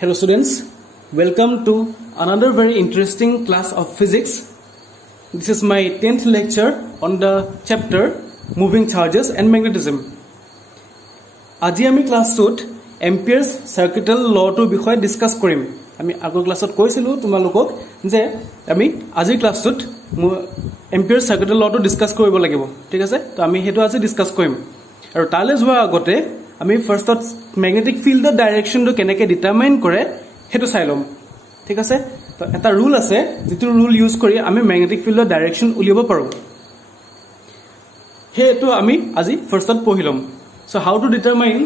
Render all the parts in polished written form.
Hello students, welcome to another very interesting class of physics. This is my 10th lecture on the chapter Moving Charges and Magnetism. Aji ami class tut Ampere's circuital law to bishoy discuss korim. Ami agor class ot koisilu tumalokok je ami aji class tut Ampere's circuital law to discuss koribo lagibo. Thik ase? To ami hetu aji discuss korim. Aru tale joa agote আমি ফার্স্টত magnetic ফিল্ডৰ ডাইৰেকশনটো কেনেকৈ determine কৰে হেতু চাই লম ঠিক আছে তো এটা ৰুল আছে যেটো ৰুল ইউজ কৰি আমি ম্যাগনেটিক ফিল্ডৰ ডাইৰেকশন উলিয়াব পাৰো হেতু আমি আজি ফাৰ্স্টত পঢ়িলম so how to determine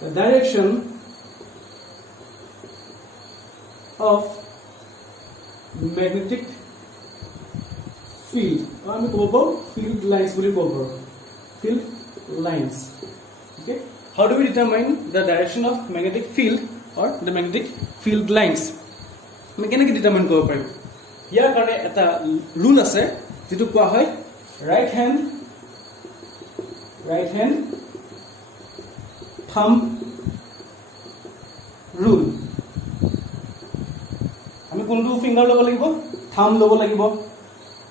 the direction of magnetic field. I'm going to go about field lines. Field lines. Okay. How do we determine the direction of magnetic field or the magnetic field lines? We can determine go over. Here, a rule is right hand thumb rule. আমি কোনটো finger লব লাগিব thumb লব লাগিব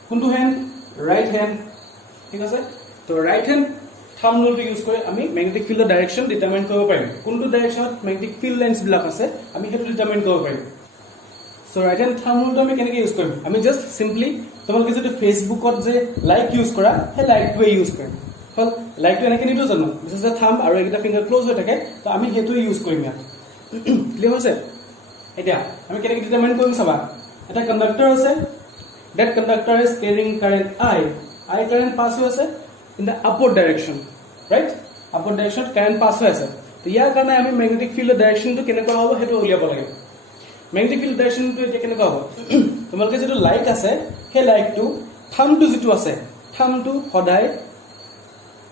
কোনটো hand right hand ঠিক আছে তো রাইট হ্যান্ড থাম্ব রুলটো ইউজ কৰি আমি ম্যাগনেটিক ফিল্ডৰ ডাইৰেকশন ডিটাৰমাইন কৰিব পাৰিম কোনটো ডাইৰেকশনত ম্যাগনেটিক ফিল্ড লাইনস বিলাক আছে আমি হেতু ডিটাৰমাইন কৰিব পাৰিম সো ৰাইট হ্যান্ড থাম্ব ৰুলটো আমি কেনেকৈ ইউজ কৰিম আমি জাস্ট সিম্পলি তোমালোকে যদি ফেসবুকত যে লাইক ইউজ কৰা হে লাইকটো ইউজ কৰিম হল লাইকটো এনেকৈ নিদো জানো দিস ইজ দ্য থাম্ব আৰু এটা ফিঙ্গাৰ ক্লোজ হৈ থাকে তো আমি হেতু ইউজ কৰিম ইয়াত ক্লিয়াৰ হৈছে এতিয়া আমি কেনেকৈ ডিটাৰমাইন কৰিম চাবা এটা কন্ডাক্টৰ আছে that conductor is carrying current I current pass হৈ আছে in the upward direction right upward direction current pass হৈ আছে তো ইয়াৰ কাৰণে আমি magnetic field direction টো কেনেকৈ হ'ব হেতু উলিয়াব লাগে magnetic field direction টো এতিয়া কেনেকৈ হ'ব তোমালোকে যেটো লাইক আছে হে লাইক টো থাম্ব টো যেটো আছে থাম্ব টো সদায়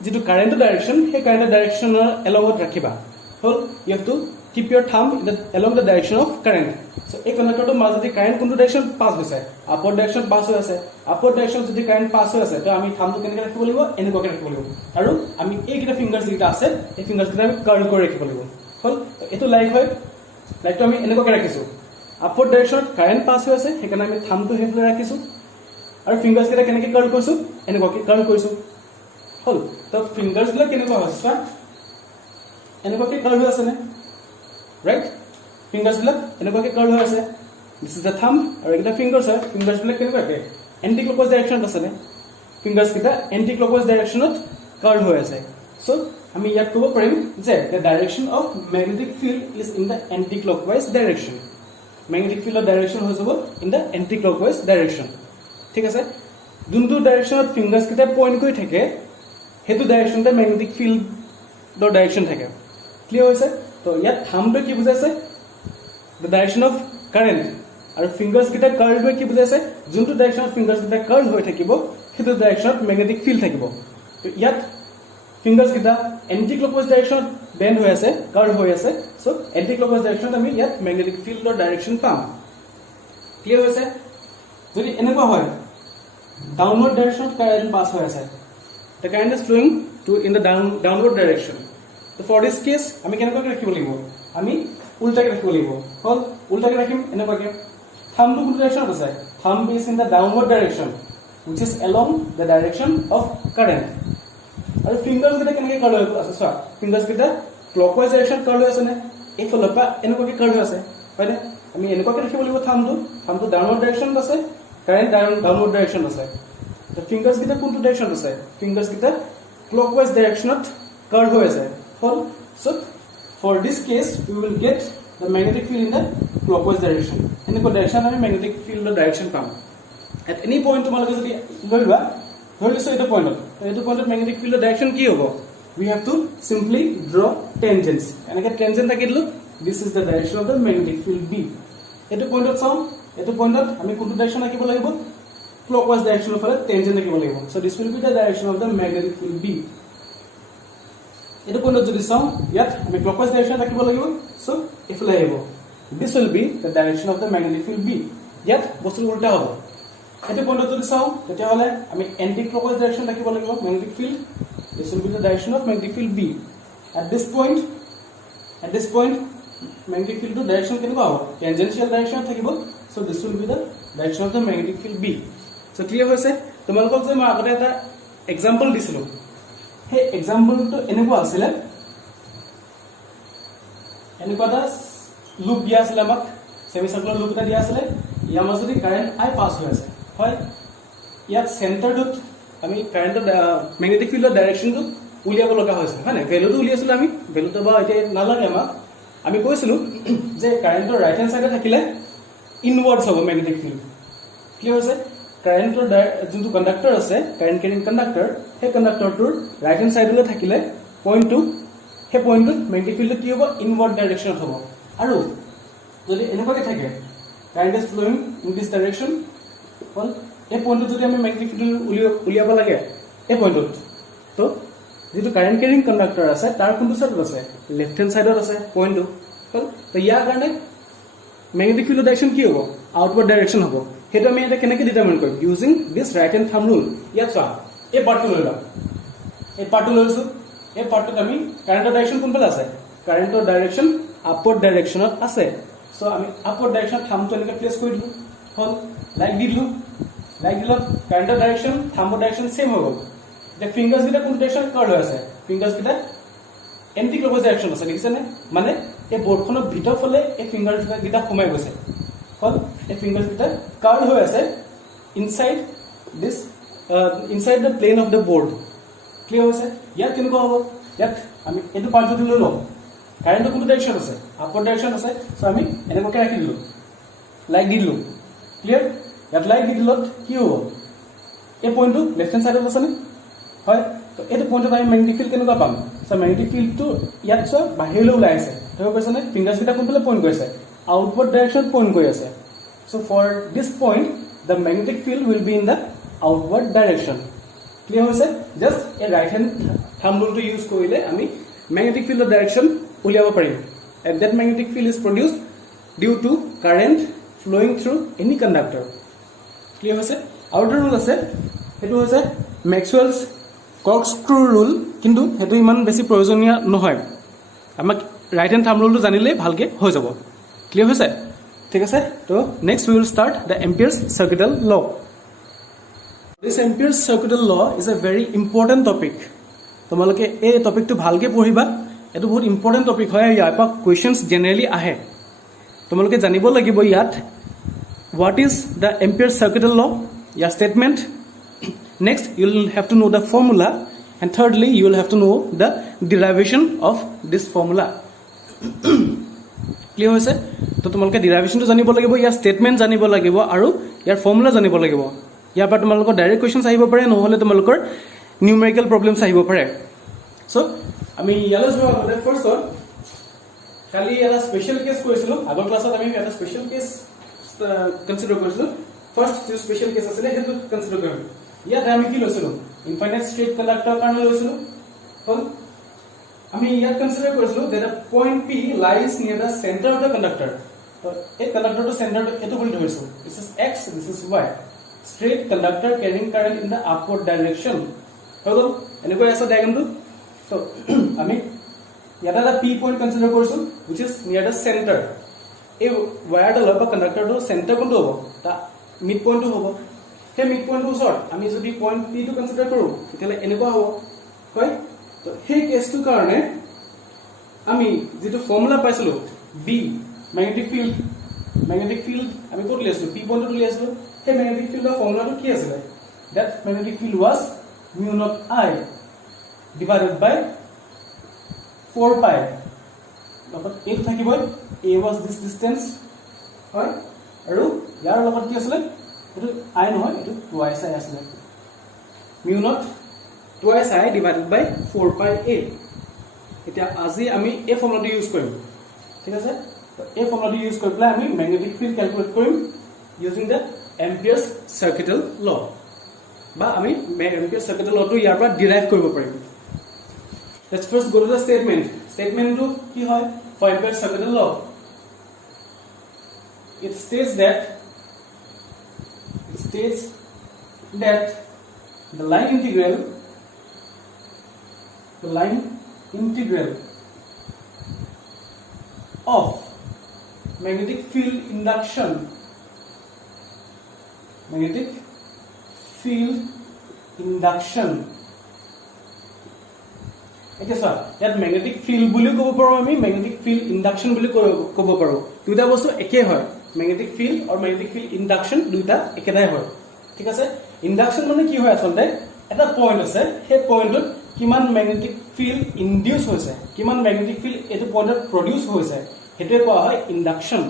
যেটো কাৰেন্টৰ ডাইৰেকশন হে কাৰেন্টৰ ডাইৰেকশনৰ এলংত ৰাখিবা হল you have to keep your thumb along the direction of current so a conductor to Maijdi current কোনটো ডাইৰেকশন পাস হৈছে upward direction পাস হৈ আছে upward direction যদি current পাস হৈ আছে তো আমি thumb টো কেনেকৈ ৰাখিব লাগিব এনেকৈ ৰাখিব লাগিব আৰু আমি এইকেইটা ফিঙ্গাৰস যেটা আছে এই ফিঙ্গাৰস কেইটা আমি কাৰ্ল কৰি ৰাখিব লাগিব হল এটো লাইক হয় লাইকটো আমি এনেকৈ ৰাখিছো upward direction current পাস হৈ আছে হেকাৰণে আমি thumb টো হেফলে ৰাখিছো আৰু ফিঙ্গাৰস কেইটা কেনেকৈ কাৰ্ল কৰিছো এনেকৈ কাৰ্ল কৰিছো হল তো ফিঙ্গাৰস বিলাক কেনেকৈ হৈছে এনেকৈ কাৰ্ল হৈ আছে নে right fingers বিলাক এনেকৈ কাৰ্ল হৈ আছে this is the thumb আৰু এটা fingers হয় fingers বিলাক কেনেকৈ আছে anti clockwise direction আছে নে fingers কিটা anti clockwise directionত কাৰ্ল হৈ আছে so আমি ইয়াত ক'ব পাৰিম যে the direction of magnetic field is in the anti clockwise direction magnetic field direction হৈ যাব in the anti clockwise direction ঠিক আছে যোনটো ডাইৰেকশনত fingers কিটা পইণ্ট কৰি থাকে হেতু ডাইৰেকশনতে magnetic field ৰ ডাইৰেকশন থাকে ক্লিয়াৰ হৈছে তো ইয়াত থাম্বটো কি বুজাইছে the direction of current আৰু ফিঙ্গাৰস কিটা কাৰ্ল হৈ কি বুজাইছে যোনটো ডাইৰেকশনত ফিঙ্গাৰস কিটা কাৰ্ল হৈ থাকিব হেতু ডাইৰেকশনত ম্যাগনেটিক ফিল্ড থাকিব তো ইয়াত ফিঙ্গাৰস কিটা এন্টি ক্লকৱাইজ ডাইৰেকশনত বেন্ড হৈ আছে কাৰ্ল হৈ আছে সো এন্টি ক্লকৱাইজ ডাইৰেকশনত আমি ইয়াত ম্যাগনেটিক ফিল্ডৰ ডাইৰেকশন পাম ক্লিয়াৰ হৈছে যদি এনেকুৱা হয় ডাউনৱাৰ্ড ডাইৰেকশনত কাৰেন্ট পাস হৈ আছে the current is flowing to in the downward direction so for this case আমি কেনেকৈ ৰাখিব লাগিব আমি উল্টাকে ৰাখিব লাগিব হল উল্টাকে ৰাখিম এনেকৈ thumb টো কোনটো ডাইৰেকশনত আছে thumb is in the downward direction which is along the direction of current আৰু ফিঙ্গাৰস কিটা কেনেকৈ কাৰ্ল হৈ আছে চোৱা ফিঙ্গাৰস কিটা ক্লকৱাইজ ডাইৰেকশন কাৰ্ল হৈ আছে নে এই ফলপা এনেকৈ কাৰ্ল হৈ আছে হয়নে আমি এনেকৈ ৰাখিব লাগিব thumb টো ডাউনৱাৰ্ড ডাইৰেকশনত আছে কাৰেন্ট ডাউনৱাৰ্ড ডাইৰেকশন আছে the fingers kita কোনটো ডাইৰেকশন আছে fingers kita clockwise directionত কাৰ্ল হৈ আছে হল so for this case we will get the magnetic field in the clockwise direction এনেকৈ ডাইৰেকশন আমি magnetic field ৰ ডাইৰেকশন পাম at any point তোমালোকে যদি ধৰিবা ধৰিছো এটা পইণ্টত magnetic field ৰ ডাইৰেকশন কি হ'ব we have to simply draw tangents এনেকৈ tangent থাকি দিলো this is the direction of the magnetic field b এটো পইণ্টত চাও এটো পইণ্টত আমি কোনটো ডাইৰেকশন ৰাখিব লাগিব clockwise direction of a tangent রাখিব লাগিব so this will be the direction of the magnetic field b এটো পইণ্টত যদি চাও ইয়াত আমি clockwise direction ৰাখিব লাগিব so ইফালে আহিব this will be the direction of the magnetic field b ইয়াত বস্তু উল্টা হ'ব এটো পইণ্টত যদি চাও তেতিয়া হলে আমি এন্টি ক্লকৱাইজ ডাইৰেকশন ৰাখিব লাগিব magnetic field This will be the direction of magnetic field B. At this point, magnetic field to direction can go tangential direction thakibo. So this will be the direction of the magnetic field B. So clear hoise? Tomalok je ma agote eta example disilu. Hey example to eneko asile. Eneko da loop dia asile amak semicircular loop eta dia asile. Iya majodi current I pass hoy ase. Hoy ইয়াত সেন্টারটোত আমি কাৰেন্টৰ magnetic ফিল্ডৰ ডাইৰেকশনটো উলিয়াব লগা হৈছে হয় না ভ্যালুটো উলিয়াইছিল আমি ভ্যালুটো বা এতিয়া নালাগে আমাক আমি কৈছিলো যে কাৰেন্টৰ ৰাইট হ্যান্ড সাইডে থাকিলে ইনওয়াৰ্ডস হ'ব ম্যাগনেটিক ফিল্ড কি হৈছে কাৰেন্টৰ যোনটো কন্ডাক্টৰ আছে কাৰেন্ট ক্যাৰিং কন্ডাক্টৰ সেই কন্ডাক্টৰটোৰ ৰাইট হ্যান্ড সাইডলৈ থাকিলে পইণ্টটো সেই পইণ্টটোত ম্যাগনেটিক ফিল্ডটো কি হ'ব ইনওয়ার্ড ডাইৰেকশনত হ'ব আৰু যদি এনেকৈ থাকে current is flowing in this direction হল এই পইণ্টটো যদি আমি ম্যাগনেটিক ফিল্ড উলিয়াব লাগে এই পইণ্টত তো যেটো কারেন্ট ক্যারিং কন্ডাক্টৰ আছে তাৰ কোনটো সাইডত আছে লেফট হ্যান্ড সাইডত আছে পইণ্টটো হল তো ইয়াৰ কাৰণে ম্যাগনেটিক ফিল্ডৰ ডাইৰেকশন কি হ'ব আউটওয়াৰ্ড ডাইৰেকশন হ'ব হেতু আমি এটা কেনেকৈ ডিটাৰমাইন কৰিম using this right hand thumb rule ইয়াত চোৱা এই পাৰ্টটো লৈ লওঁ এই পাৰ্টটো লৈছো এই পাৰ্টটোত আমি কাৰেন্টৰ ডাইৰেকশন কোনফালে আছে কাৰেন্টৰ ডাইৰেকশন আপওয়াৰ্ড ডাইৰেকশনত আছে সো আমি আপওয়াৰ্ড ডাইৰেকশন থাম্বটো এনেকৈ প্লেস কৰি দিলো হল লাইক দিলো লাইক দিলত কাৰেন্টৰ ডাইৰেকশন থাম্বৰ ডাইৰেকশন সেম হৈ গ'ল The fingers with a কোন ডাইৰেকশন কাৰ্ড হৈ আছে fingers with a anti clockwise direction আছে দেখিছে নে মানে এই বৰ্ডখনৰ ভিতৰ ফালে এই ফিংগাৰছ গিটা সোমাই গৈছে হল এই ফিংগাৰছ গিটা কাৰ্ড হৈ আছে inside this inside the plane of the board clear হৈছে ইয়াত কেনেকুৱা হ'ব ইয়াত আমি এটো পাৰ্ট যদি লৈ লওঁ কাৰেন্টৰ কোন ডাইৰেকশন আছে আপওয়াৰ্ড ডাইৰেকশন আছে সো আমি এনেকৈ ৰাখি দিলো লাইক দি দিলো ক্লিয়াৰ ইয়াত লাইক দি দিলত কি হ'ব এই পইণ্টটো লেফট হ্যান্ড সাইডত আছে নে হয় তো এটো পইণ্টত আমি ম্যাগনেটিক ফিল্ড কেনেকুৱা পাম সো ম্যাগনেটিক ফিল্ডটো ইয়াত চোৱা বাহিৰলৈ ওলাই আছে তো কৈছে নে ফিংগাৰছ গিটা কোনফালে পইণ্ট কৰিছে আউটওয়াৰ্ড ডাইৰেকশন পইণ্ট কৰি আছে so for this point the magnetic field will be in the outward direction clear হৈছে just a right hand thumb ৰুলটো ইউজ কৰিলে আমি ম্যাগনেটিক ফিল্ডৰ ডাইৰেকশন উলিয়াব পাৰিম and that magnetic field is produced due to current flowing through any conductor clear hoise outer rule ase hetu hoise Maxwell's corkscrew rule kintu hetu iman beshi proyojoniya nohoy amak right hand thumb rule to janile bhalke hoy jabo clear hoise thik ase to next we will start the Ampere's circuital law this Ampere's circuital law is a very important topic tomaloke ei topic to bhalke পঢ়িবা এটো বহুত important topic হয় ইয়াৰ পৰা কোৱেশ্চনছ generally আহে তোমালোকে জানিব লাগিব ইয়াত what is the Ampere's circuital law your statement next you will have to know the formula and thirdly you will have to know the derivation of this formula clear হৈছে তো তোমালোকে derivation টো জানিব লাগিব ইয়াৰ statement জানিব লাগিব আৰু ইয়াৰ formula জানিব লাগিব ইয়াৰ পৰা তোমালোকৰ ডাইৰেক্ট কোৱেশ্চনছ আহিব পাৰে নহলে তোমালোকৰ নিউমেৰিকেল প্ৰবলেমছ আহিব পাৰে সো আমি ইয়ালৈ যোৱা আগতে ফাৰ্স্ট অল খালি এটা স্পেশাল কেস কৰিছিলো আগৰ ক্লাছত আমি এটা স্পেশাল কেস কনসিডাৰ কৰিছিলো ফাৰ্স্ট যে স্পেশাল কেস আছিল হেতু কনসিডাৰ কৰিম ইয়াত আমি কি লৈছিলো ইনফাইনাইট ষ্ট্ৰেট কন্ডাক্টৰ কাৰণে লৈছিলো হল আমি ইয়াত কনসিডাৰ কৰিছিলো that a point P lies near the center of the conductor তো এই কন্ডাক্টৰটো চেন্টাৰটো এটো বুলি ধৰিছো this is x this is y straight conductor carrying current in the upward direction হল এনেকৈ আছে ডায়াগ্ৰামটো so আমি ইয়াত এটা p point consider কৰিছো which is near the center এই wire ডালৰ বা কন্ডাক্টৰটো চেন্টাৰ কোনটো হ'ব তা মিড পইণ্টটো হ'ব হে মিড পইণ্টটো ওচৰত আমি যদি পইণ্ট p টো কনসিডাৰ কৰো তেতিয়ালে এনেকুৱা হ'ব হয় তো সেই কেছটো কাৰণে আমি যেটো ফৰ্মুলা পাইছিলো b ম্যাগনেটিক ফিল্ড আমি ক'ত লৈছো p পইণ্টটো লৈছো সেই ম্যাগনেটিক ফিল্ডৰ ফৰ্মুলাটো কি আছিল that magnetic field was mu naught I divided by 4 pi লগত a থাকিবই a was this distance হয় আৰু ইয়াৰ লগত কি আছিল এটো I নহয় এটো twice I আছিল mu naught twice I divided by 4 pi a এতিয়া আজি আমি এই ফৰ্মুলাটো ইউজ কৰিম ঠিক আছে তো এই ফৰ্মুলাটো ইউজ কৰি পেলাই আমি ম্যাগনেটিক ফিল্ড ক্যালকুলেট কৰিম using the Ampere's circuital law বা আমি Ampere's circuital law টো ইয়াৰ পৰা ডিৰাইভ কৰিব পাৰিম let's first go to the statement to ki hoy for Ampere's circuital law it states that the line integral the line integral of magnetic field induction এতিয়া sir ইয়াত magnetic field বুলি ক'ব পাৰো আমি ম্যাগনেটিক ফিল্ড ইন্ডাকশন বুলি ক'ব পাৰো দুটা বস্তু একে হয় ম্যাগনেটিক ফিল্ড আৰু ম্যাগনেটিক ফিল্ড ইন্ডাকশন দুটা একেটাই হয় ঠিক আছে ইন্ডাকশন মানে কি হয় আসলে এটা পয়েন্ট আছে সেই পয়েন্টত কিমান ম্যাগনেটিক ফিল্ড ইনডিউস হৈছে কিমান ম্যাগনেটিক ফিল্ড এটো পয়েন্টত প্ৰডিউস হৈছে হেতুৱে কোৱা হয় ইন্ডাকশন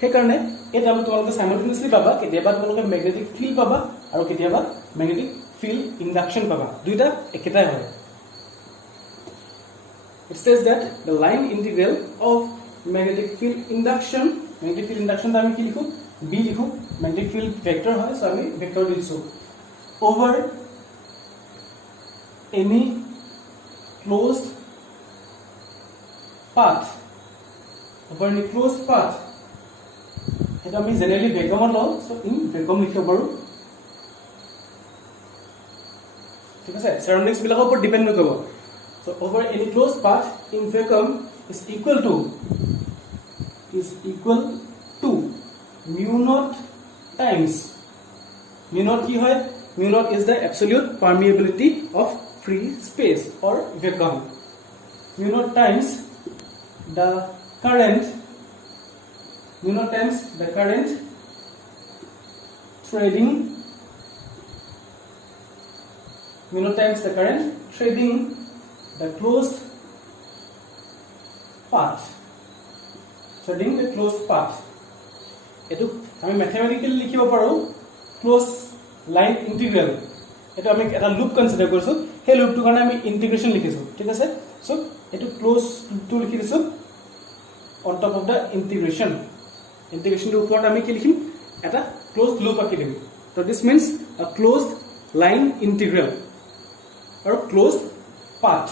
সেই কাৰণে এটা আমি তোমালোকে সাইমultaneously পাবা কেতিয়াবা তোমালোকে ম্যাগনেটিক ফিল্ড পাবা আৰু কেতিয়াবা ম্যাগনেটিক ফিল্ড ইন্ডাকশন পাবা দুটা একেটাই হয় It says that the line integral of magnetic field induction আমি কি লিখো b লিখো magnetic field vector হয় so আমি vector লিখছো over any closed path এটা আমি জেনাৰেলি vacuum লও so in vacuum লিখিব পাৰো ঠিক আছে সাৰাউণ্ডিংছ বিলাকৰ ওপৰত ডিপেন্ড নকৰিব So over any closed path in vacuum is equal to mu naught times mu naught ki hoy mu naught is the absolute permeability of free space or vacuum mu naught times the current trading the closed path etu ami mathematically likhibo paru closed line integral etu ami eta loop consider korisu he loop tu karone ami integration likhisu thik ase so etu closed to likhi disu on top of the integration to upor ami ki likhim eta closed loop akhi dim so this means a closed line integral or closed path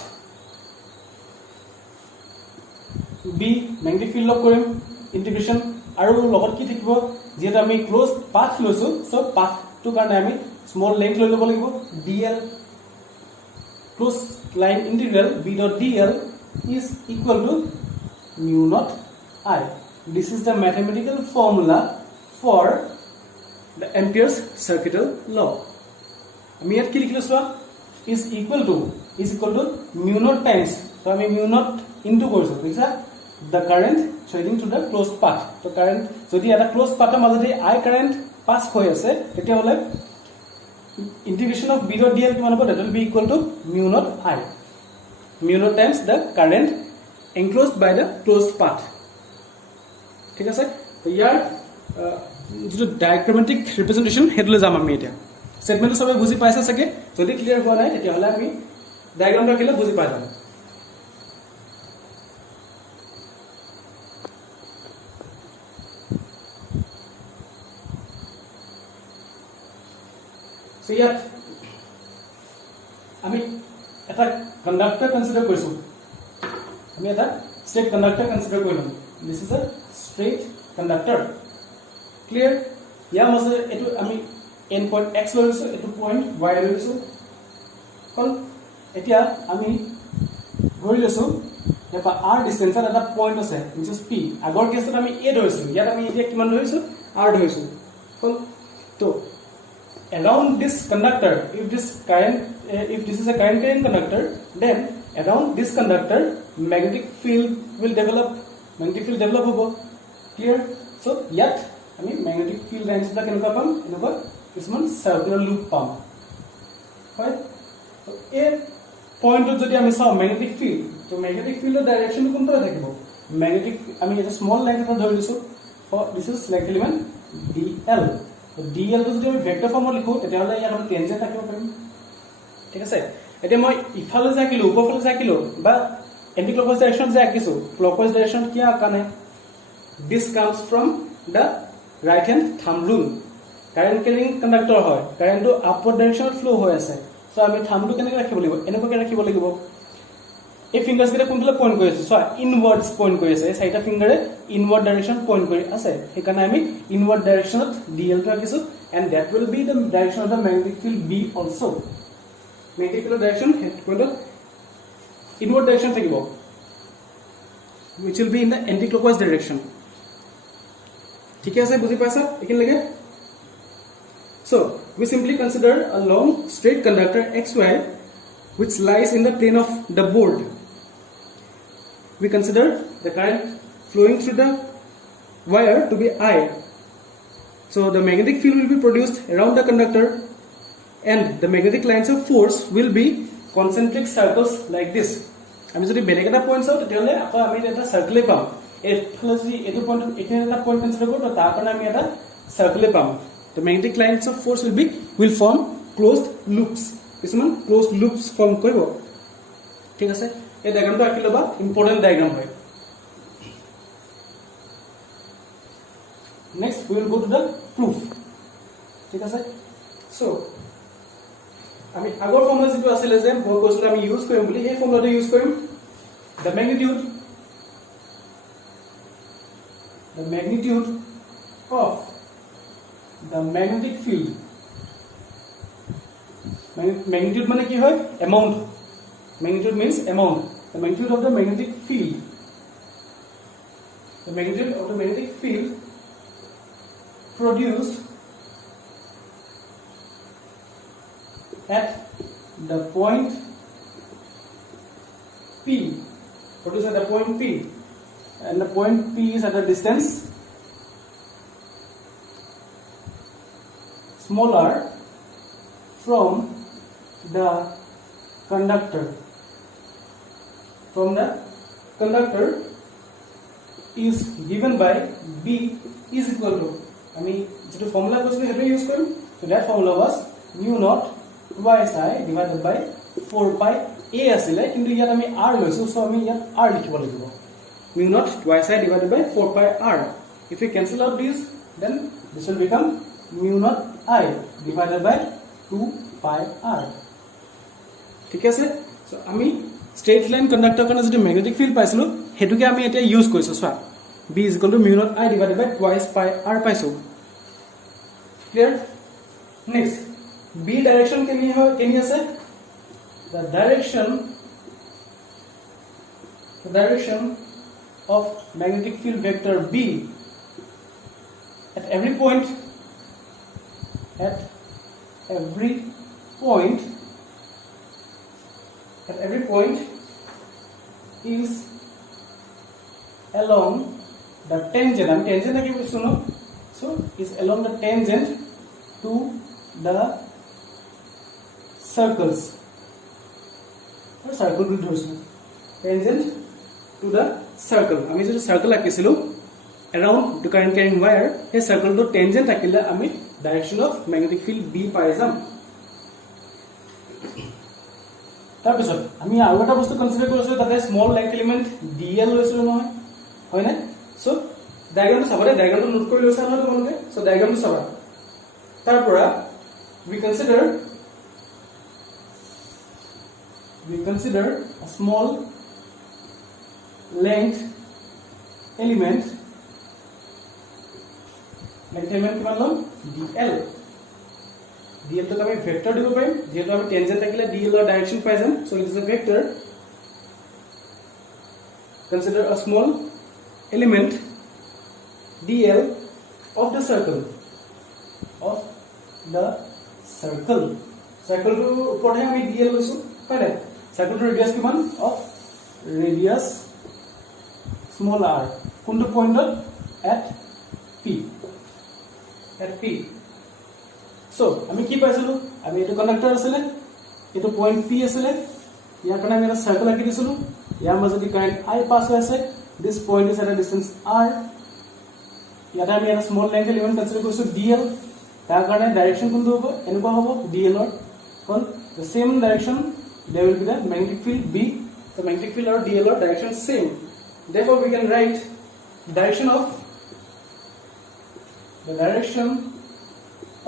b magnetic field লক কৰিম ইন্টিগ্ৰেশন আৰু লগত কি থাকিব যেটা আমি close path লৈছো so path to কাৰণে আমি স্মল লেংথ লৈ ল'ব লাগিব dl close line integral b dot dl is equal to mu naught I this is the mathematical formula for the Ampere's circuital law আমি ইয়াত কি লিখিলো is equal to mu naught times so আমি mu naught into কৰিছো বুজিছা the current trading to the closed path so current যদি এটা closed path মাজতে I current pass হৈ আছে তেতিয়া হলে integration of b dot dl কিমান হ'ব that will be equal to mu naught I mu naught times the current enclosed by the closed path ঠিক আছে তো ইয়াৰ যেটো diagrammatic representation হেতলে যাম আমি এতিয়া সেগমেন্ট সবে বুজি পাইছা সকে যদি ক্লিয়াৰ হোৱা নাই তেতিয়া হলে আমি ডায়াগ্ৰামটো কিলে বুজি পাই যাম So yet, I mean, a conductor consider person. I mean, a straight conductor consider person. This is a straight conductor. Clear? Yeah, most of it. I mean, endpoint x also, it point y also. Call it. Yeah, I mean, going also. If r distance at that point also, which is p. I got guess that I mean a also. Yeah, I mean, it command also r also. Call so. Around this conductor, if this is a current carrying conductor, then around this conductor magnetic field will develop over. Clear? So yet I mean magnetic field lines the can come this one circular loop pump right so a point of the I saw magnetic field so magnetic field direction konta thakibo magnetic I mean it's a small line eta dhori disu for this is like element dl so dl to jodi vector form likho tete hola ya am tangent থাকিব পাৰিম ঠিক আছে এতিয়া মই ইফালে যাকিলো উপফালে যাকিলো বা anti-clockwise direction যে আকিছো clockwise direction কি আকা নাই this comes from the right hand thumb rule current carrying conductor hoy current to upward direction flow hoy ase so ami thumb to keneka rakhibo libo eneko ke rakhibo libo এই fingers গিটা কোনটো point কৰি আছে so ইনওয়াৰ্ডস point কৰি আছে চাইটা ফিঙ্গাৰে ইনওয়াৰ্ড direction point কৰি আছে সেইকাৰণে আমি ইনওয়াৰ্ড ডাইৰেকশনত dl টো ৰাখিছো and that will be the direction of the magnetic field b also magnetic field direction head point inward direction থাকিব, which will be in the anti-clockwise direction. ঠিক আছে, বুজি পাইছা এখিনিলৈকে? So we simply consider a long straight conductor XY which lies in the plane of the board. We consider the current flowing through the wire to be I. So the magnetic field will be produced around the conductor and the magnetic lines of force will be concentric circles like this. আমি যদি বেলেগ এটা point চাও তেতিয়াহলে আকৌ আমি এটা সার্কেলে পাম। এফালে যদি এটো পয়েন্ট এখানে এটা পয়েন্ট কনসিডার কৰো তাৰ কাৰণে আমি এটা সার্কেলে পাম। The magnetic lines of force will form closed loops. কিছুমান closed loops form কৰিব। ঠিক আছে, এই ডায়াগ্রামটো আঁকি লবা, ইম্পর্টেন্ট ডায়াগ্রাম হয়। Next we will go to the proof. ঠিক আছে, so আমি আগৰ ফৰ্মুলা যেটো আছিল যে মই কৈছিলো আমি ইউজ কৰিম বুলি, এই ফৰ্মুলাটো ইউজ কৰিম। The magnitude of the magnetic field, magnitude মানে কি হয়? Amount. Magnitude means amount. The magnitude of the magnetic field, the magnitude of the magnetic field produced at the point P, produced at the point P, and the point P is at a distance smaller from the conductor. From the conductor is given by B is equal to, আমি যেটো formula কৈছিলো হেটো use কৰিম। So that formula was mu naught twice I divided by 4 pi a আছিলে, কিন্তু ইয়াত আমি r লৈছো, সো আমি ইয়াত r লিখিব লাগিব। Mu naught twice I divided by 4 pi r. If we cancel out this, then this will become mu naught I divided by 2 pi r. ঠিক আছে, সো আমি স্ট্রেট লাইন কন্ডাক্টর কাৰণে যেটো ম্যাগনেটিক ফিল্ড পাইছিলো হেতুকে আমি এটা ইউজ কৰিছো। So B is equal to mu naught I divided by twice pi r পাইছো। Clear? Next, B direction কেনি আছে? The direction of magnetic field vector B at every point is along the tangent. I'm tangent কি বলছো ন? So is along the tangent to the circles. Or circle to ধৰছো, tangent to the circle. আমি যে circle আঁকিছিলো around the current carrying wire, এই circle to tangent আঁকিলে আমি direction of magnetic field B পাই যাম। তাৰপিছত আমি আৰু এটা বস্তু কনসিডাৰ কৰিছো, তাতে স্মল লেংথ এলিমেন্ট DL লৈছিলো নহয়, হয় না? সো ডায়াগ্রামটো চাবা, ডায়াগ্রামটো নোট কৰি লৈছা নহয় তোমালোকে। সো ডায়াগ্ৰামটো চাবা, তাৰ পৰা we consider a small length element কিমান লম? DL তো আমি ভেক্টৰ দিব পাৰিম, যেহেতু আমি টেনজেন্ট থাকিলে DL ৰ ডাইৰেকশন পাই যাম। So it is a vector. Consider a small element DL of the circle. Circle to উপৰহে আমি DL লৈছো, হয় না? Circle to radius কিমান? Of radius small r. কোনটো পইণ্টত? At P. So আমি কি পাইছিলো? আমি এটো কন্ডাক্টৰ আছিলে, এটো পইণ্ট P আছিলে, ইয়াৰ কাৰণে আমি এটা সাৰ্কেল আঁকি দিছিলো, ইয়াৰ মাজতে কাৰেন্ট I পাস হৈ আছে, this point is at a distance r. ইয়াতে আমি এটা স্মল লেংথ এলিমেন্ট কনসিডাৰ কৰিছো DL, তাৰ কাৰণে ডাইৰেকশন কোনটো হ'ব? এনেকুৱা হ'ব DL ৰ, কাৰণ the same direction there will be the magnetic field B. The magnetic field or DL or direction same. Therefore we can write direction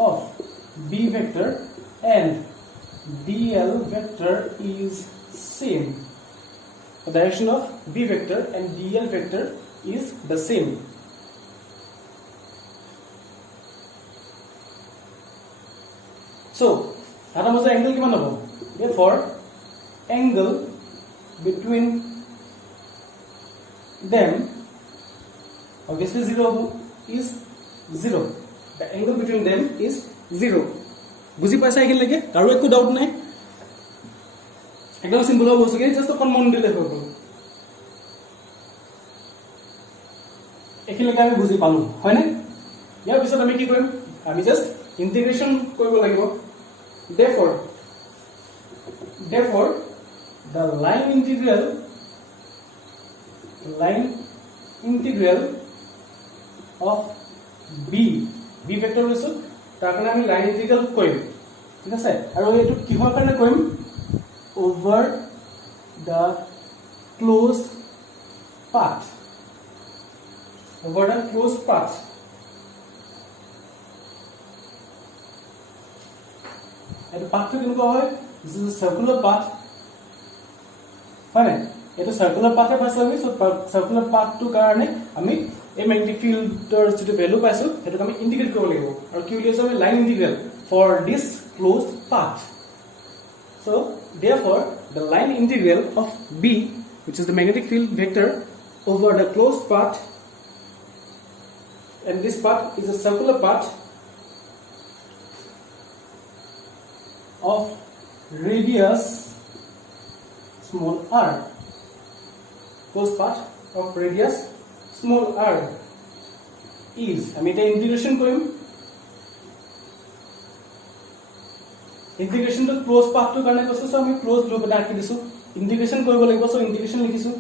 of B vector and DL vector is same. The direction of B vector and DL vector is the same. So, এটা মজা angle কিমান হ'ব? Therefore, angle between them obviously 0 is 0. The angle between them is 0. বুজি পাইছা কি লাগে কাৰো একো ডাউট নাই একদম সিম্পল হ'ব বস্তুখিনি জাস্ট কমন দিলে হ'ব এখিলৈকে আমি বুজি পালো হয় না ইয়াৰ পিছত আমি কি কৰিম আমি জাস্ট ইন্টিগ্ৰেশন কৰিব লাগিব therefore the line integral of b vector লৈছো তাৰ কাৰণে আমি লাইন ইন্টিগ্ৰেল কৰিম ঠিক আছে আৰু এইটো কিহৰ কাৰণে কৰিম over the closed path এইটো পাথটো কেনেকুৱা হয় this is a circular path হয় এইটো সাৰ্কুলাৰ পাথে পাইছো আমি সো সাৰ্কুলাৰ পাথটো কাৰণে আমি এই ম্যাগনেটিক ফিল্ডৰ যেটো ভ্যালু পাইছো হেতু আমি ইন্টিগ্ৰেট কৰিব লাগিব আৰু কি উলিয়াইছো আমি line integral for this closed path so therefore the line integral of b which is the magnetic field vector over the closed path and this path is a circular path of radius small r closed path of radius small r is আমি এটা integration কৰিম ইন্টিগ্ৰেশন two close path to কাৰণে কৈছো আমি close loop এটা আঁকি দিছো ইন্টিগ্ৰেশন কৰিব লাগিব সো ইন্টিগ্ৰেশন লিখিছো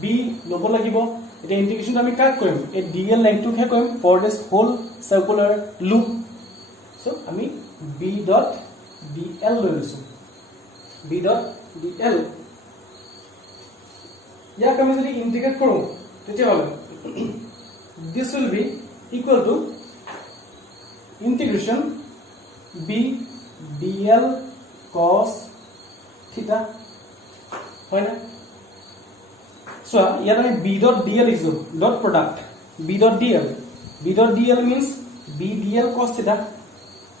b লব লাগিব এটা ইন্টিগ্ৰেশন আমি কাট কৰিম এই dl লেংথটো হে কৰিম for this whole circular loop so আমি b ডট dl লৈ লৈছো b ডট dl ইয়াক আমি যদি ইন্টিগ্রেট কৰো তেতিয়া হলে this will be equal to integration b dl cos theta হয় না so ইয়াত আমি b dot dl লিখছো dot product b dot dl means b dl cos theta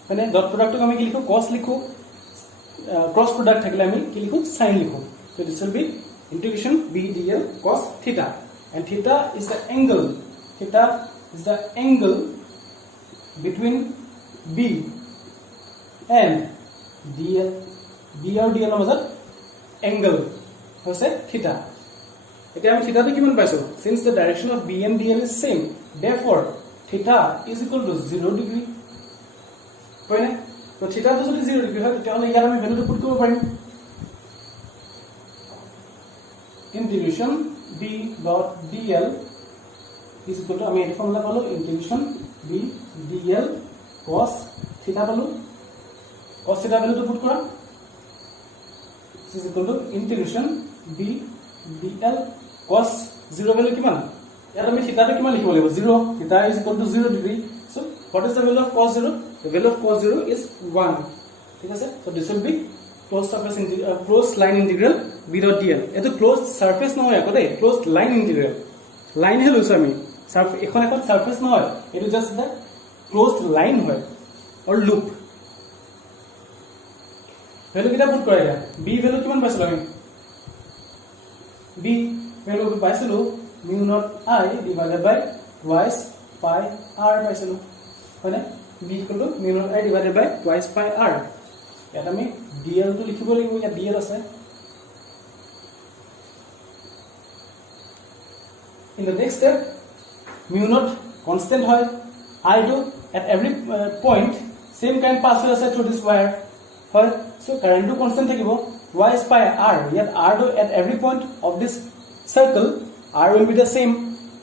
মানে dot product আমি কি লিখো cos লিখো cross product থাকিলে আমি কি লিখো sin লিখো so this will be integration b dl cos theta and theta is the angle between b and dl আৰু dl ৰ মাজত angle হৈছে theta এতিয়া আমি theta টো কিমান পাইছো since the direction of b and dl is same therefore theta is equal to 0 degree হয় না তো theta টো যদি 0 degree হয় তেতিয়া হলে ইয়াৰ আমি ভ্যালুটো পুট কৰিব পাৰিম integration b dot dl is equal to আমি এই ফর্মুলা পালো integration b dl cos theta পালো cos theta ভ্যালুটো পুট কৰা is equal to integration b dl cos 0 value কিমান ইয়াত আমি theta টো কিমান লিখিব লাগিব 0 theta is equal to 0 degree so what is the value of cos 0 the value of cos 0 is 1 ঠিক আছে so this will be closed surface closed line integral b dot dl এটো closed surface নহয় আকতে closed line integral line হে লৈছো আমি এখন surface নহয় এটো just the closed line হয় or loop ভ্যালু কিটা পুট কৰা যায় b ভ্যালু কিমান পাইছিল আমি b ভ্যালু পাইছিল mu naught I divided by twice pi r পাইছিল হয় না b equal to mu naught I divided by twice pi r ইয়াত আমি dl টো লিখিব লাগিব ইয়াত dl আছে in the next step mu naught constant হয় I do at every point same kind pass হৈ আছে through this wire হয় so current to constant থাকিব twice pi r yet r do at every point of this circle r will be the same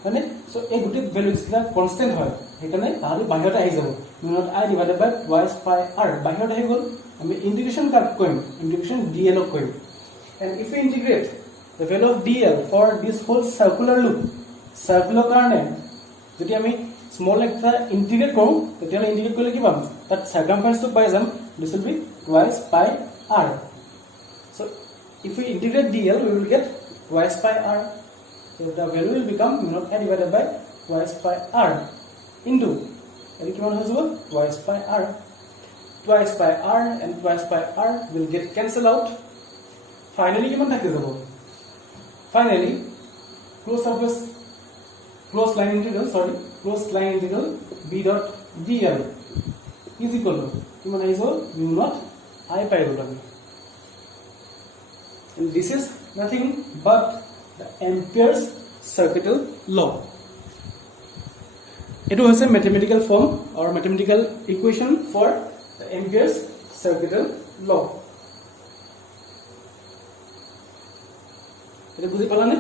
মানে so এই গুটি values গুলা constant হয় হেকানে তাহলে বাহিৰত আহি যাব mu naught I divided by twice pi r বাহিৰত আহি গল আমি integration কাট কৰিম integration dl কৰিম and if we integrate the value of dl for this whole circular loop circular কাৰণে যদি আমি small একটা integrate কৰো তেতিয়া integrate কৰিলে কি পাম তাত circumference টো পাই যাম this will be twice pi r so if we integrate dl we will get twice pi r so the value will become mu naught I divided by twice pi r into এর কিমান হৈ যাব twice pi r and twice pi r will get cancel out finally কিমান থাকি যাব finally close surface close line integral b dot dl is equal to কিমান আহিব mu naught I পাই গ'ল আমি and this is nothing but the Ampere's circuital law. It was a mathematical form or mathematical equation for the Ampere's circuital law. এটা বুজি পালানে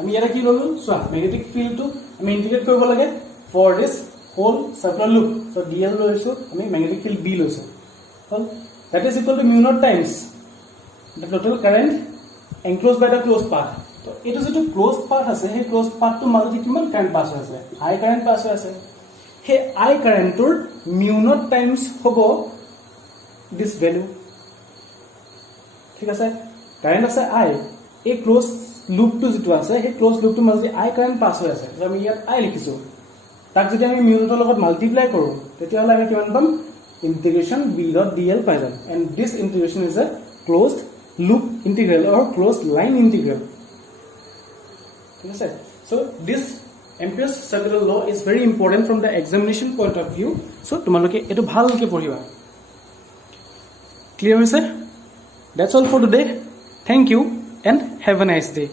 আমি ইয়াৰ কি ললো সোয়া ম্যাগনেটিক ফিল্ড টু আমি ইন্টিগ্ৰেট কৰিব লাগে for this whole circular loop. So dl লৈছো আমি ম্যাগনেটিক ফিল্ড b লৈছো হল that is equal to mu naught times the total current enclosed by the closed path. So it is a closed path আছে হে closed path to মাজতে কিমান current pass হৈ আছে I current pass হৈ আছে হে I current তোৰ mu naught times হ'ব this value ঠিক আছে কারেন্ট আছে I এই ক্লোজ লুপ টু যেটো আছে হে ক্লোজ লুপ টু মাজতে I current পাস হৈ আছে আমি ইয়াত I লিখিছো তাক যদি আমি mu naught লগত মাল্টিপ্লাই কৰো তেতিয়া হলে আমি কিমান পাম integration b dot dl পাই যাম and this integration is a closed loop integral or closed line integral. Okay, so this Ampere's circular law is very important from the examination point of view. So tomaloke etu bhalke poriba clear hoise. That's all for today. Thank you and have a nice day.